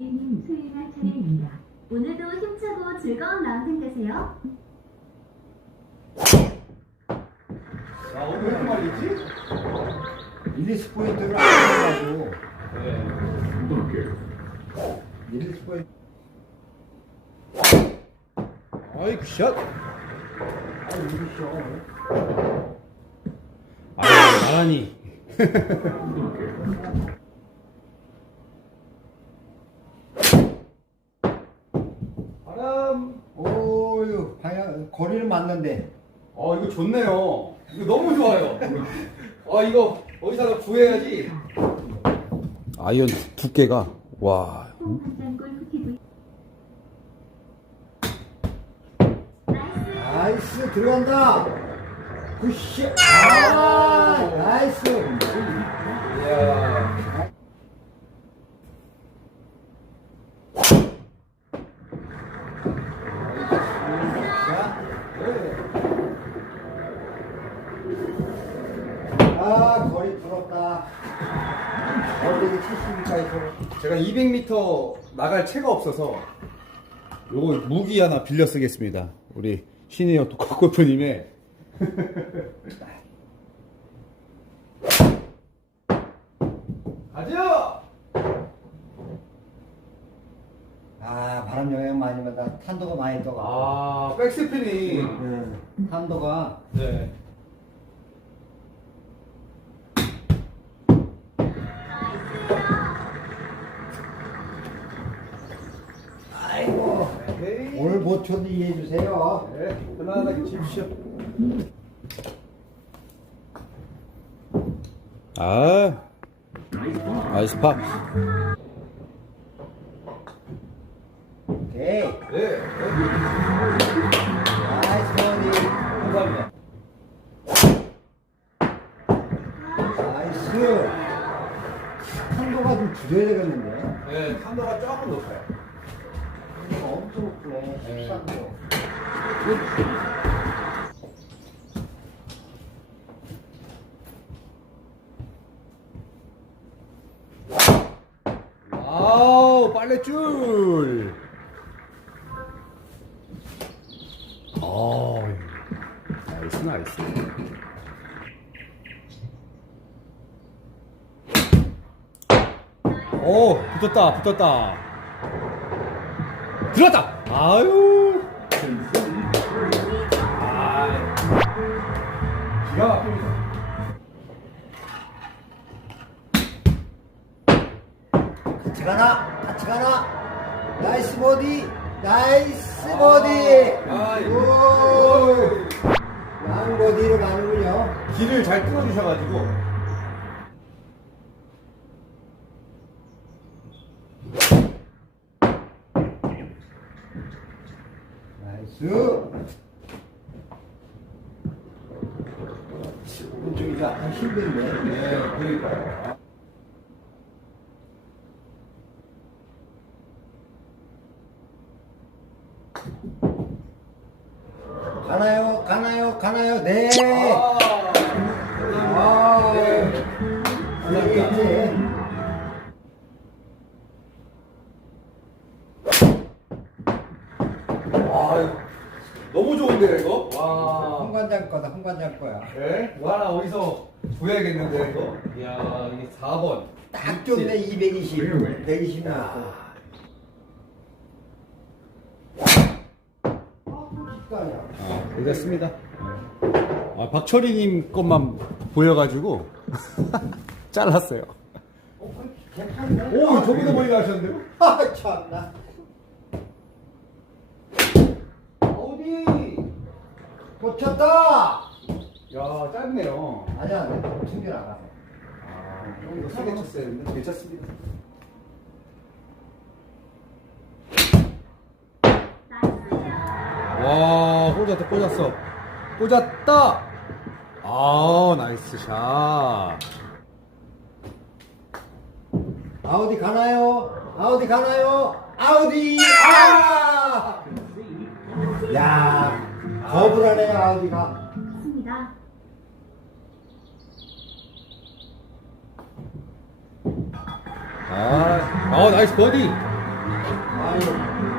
님 수행할 차례입니다. 오늘도 힘차고 즐거운 라운딩 되세요. 야, 오늘 왜 이렇게 말리지? 릴리스 포인트를 안 해가지고 네. 릴리스 포인트 아이, 굿샷. 아 릴리스요 아, 나란히. 바람. 오유 방향 거리는 맞는데 어, 이거 좋네요. 이거 너무 좋아요. 아, 이거 어디서 구해야지. 아이언 두께가, 와. 나이스 들어간다 굿샷 아 나이스 이야. 자, 아 거리 부럽다 어디게 70m까지 제가 200m 나갈 채가 없어서 요거 무기 하나 빌려 쓰겠습니다. 우리 시니어 독학골프님의 가자! 아 바람 영향 많이 받아 탄도가 많이 떠가 아, 백스핀이. 네, 탄도가 네. 아이고 네. 오늘 못 쳤는데 이해해 주세요 네, 편안하게 치십시오. 아, 나이스 파. 오케이 네, 나이스 버디 감사합니다. 나이스 탄도가 좀 줄여야 되겠는데 네, 탄도가 조금 높아요. 이거 엄청 높네 13도 아우, 빨래줄. 아, 나이스, 나이스. 오, 붙었다, 붙었다. 들어갔다! 아유. 나이스 오른쪽이 약간 힘든데 네, 그러니까요. 가나요 가나요 가나요 네 아, 아, 네. 알겠지. 아, 너무 좋은데요, 이거? 와. 홍관장 거야 네? 뭐 하나 어디서 구해야겠는데, 이거? 이야, 이게 4번. 딱 좋네 220 120 나왔고 아, 아, 됐습니다. 아, 박철희님 것만 보여가지고 잘랐어요. 어, 오, 저보다 머리 나셨는데요? 아 참나 어디? 고쳤다 야, 짧네요. 아니야 챙겨 나가 아, 좀더 세게 쳤어야 했는데 괜찮습니다. 와, 꽂았다, 꽂았어. 꽂았다! 아, 나이스 샷. 아우디 가나요 아우디 가나요 아우디 아! 야 거부하네 아우디가 맞습니다. 아, 아, 나이스 버디. 아유,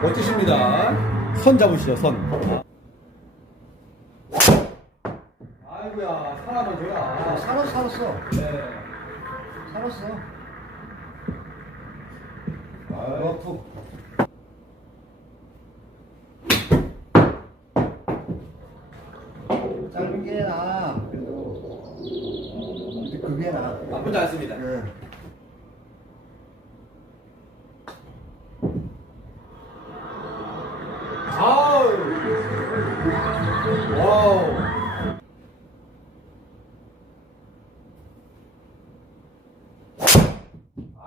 멋지십니다. 선 잡으시죠, 선. 아이고야, 사람은 아, 줘야. 살았어, 살았어. 네. 살았어. 아, 러프. 짧은 게 나아. 그래도. 근데 그게 나아. 나쁘지 않습니다. 응.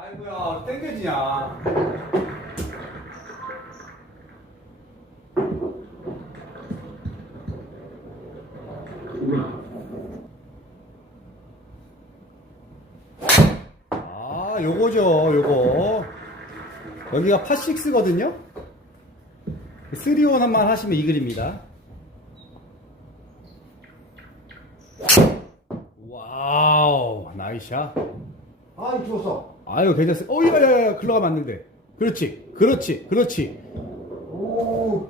아이고야, 땡겨지냐. 아, 요거죠, 요거. 여기가 파6거든요? 3원 한만 하시면 이 글입니다. 와우, 나이샷. 아, 죽었어. 아유, 괜찮았어. 어, 야, 야, 야, 글러가면 안 된대. 그렇지, 그렇지, 그렇지. 오,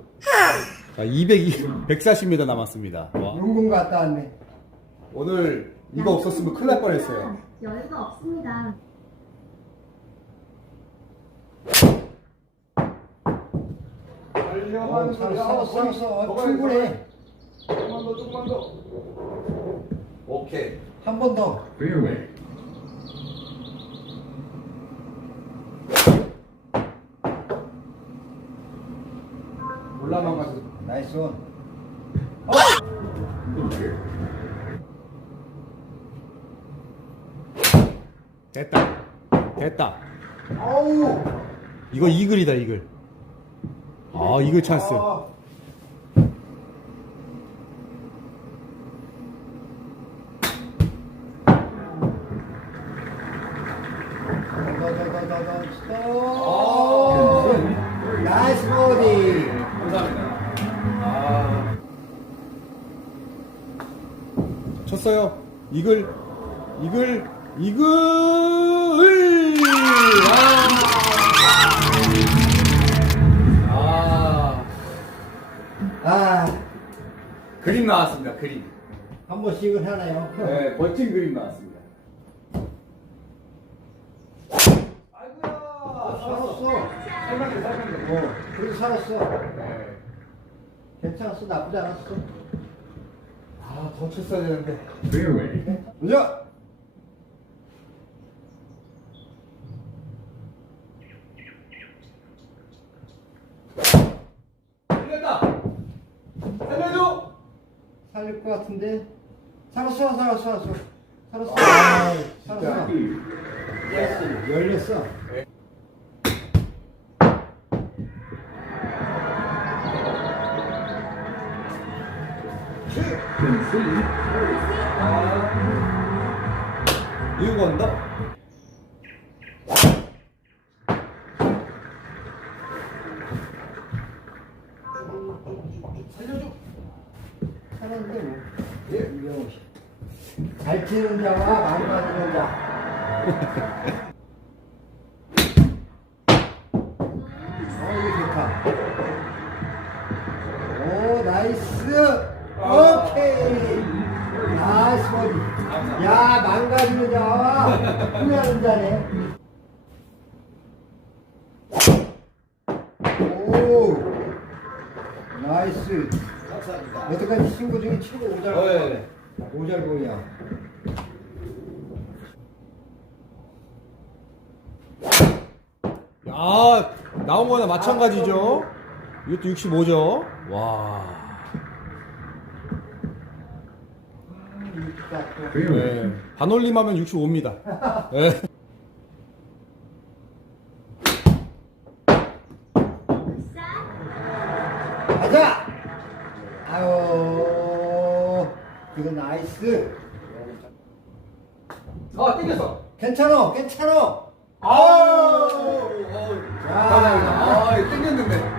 자, 200, 140m 남았습니다. 와. 용궁 갔다 왔네. 오늘 이거 없었으면 큰일 날 뻔했어요. 여유가 없습니다. 어, 살았어, 살았어. 어, 충분해. 조금만 더, 조금만 더. 오케이. 한 번 더. 올라만 가서. 나이스 원. 됐다. 됐다. 아우. 이거 이글이다, 이글. 아, 이글 찬스. 아. 더, 더, 더, 더, 더, 스톱. 나이스 버디. 감사합니다. 아. 쳤어요. 이글, 이글, 이글! 아. 아. 아, 그림 나왔습니다, 그림. 한 번씩은 하나요? 네, 멋진 그림 나왔습니다. 아이고야! 살았어. 살만해, 살만해. 어, 그래도 살았어. 네. 괜찮았어. 나쁘지 않았어. 아, 더 쳤어야 되는데. 보자. 틀렸다! 살려줘! 살릴 것 같은데. 살았어, 살았어, 살았어. 살았어. 아, 살았어. 열렸어. 열렸어. 한다? 살려줘! 살았는데 뭐. 예, 이거. 잘 치는 자와 많이 맞는 자. 어. 오, 나이스. 오케이. 버디. 야, 망가지는 자와 후회하는 자네. 오, 나이스. 감사합니다. 여태까지 친구 중에 최고 오잘 어, 예, 예. 오잘공이야. 아, 나온 거나 마찬가지죠? 이것도 65죠? 와. 네. 반올림하면 65입니다. 네. 싹! 가자! 아유, 이거 나이스. 아, 땡겼어. 괜찮아, 괜찮아. 아우! 감사합니다. 아, 땡겼는데.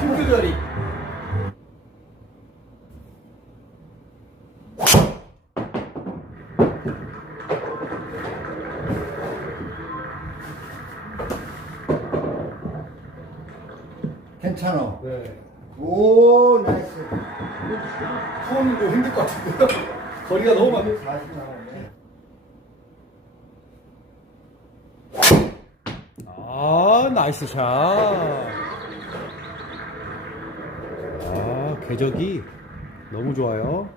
힘 조절이. 괜찮아. 네. 오, 나이스. 손좀 힘들 것 같은데요? 거리가 너무 많네. 다시 나오네. 아, 나이스 샷. 아, 궤적이 너무 좋아요.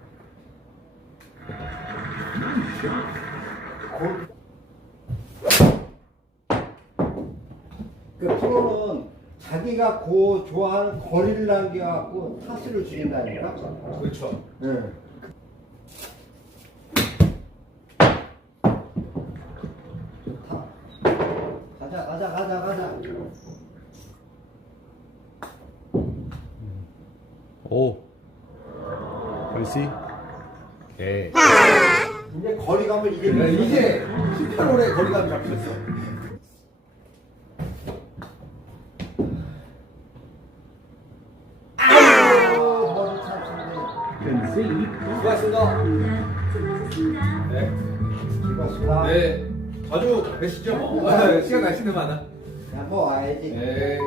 그 프로는 자기가 고 좋아하는 거리를 남겨갖고 타수를 죽인다니까. 그렇죠. 응. 좋다. 가자, 가자, 가자, 가자. 오. 걸씨. 오케이. 이제 거리감을 이제 네, 이제 18홀에 거리감이 잡혔어. 자주 뵈시죠, 뭐. 시간 나시는 많아. 야, 뭐 와야지. 네.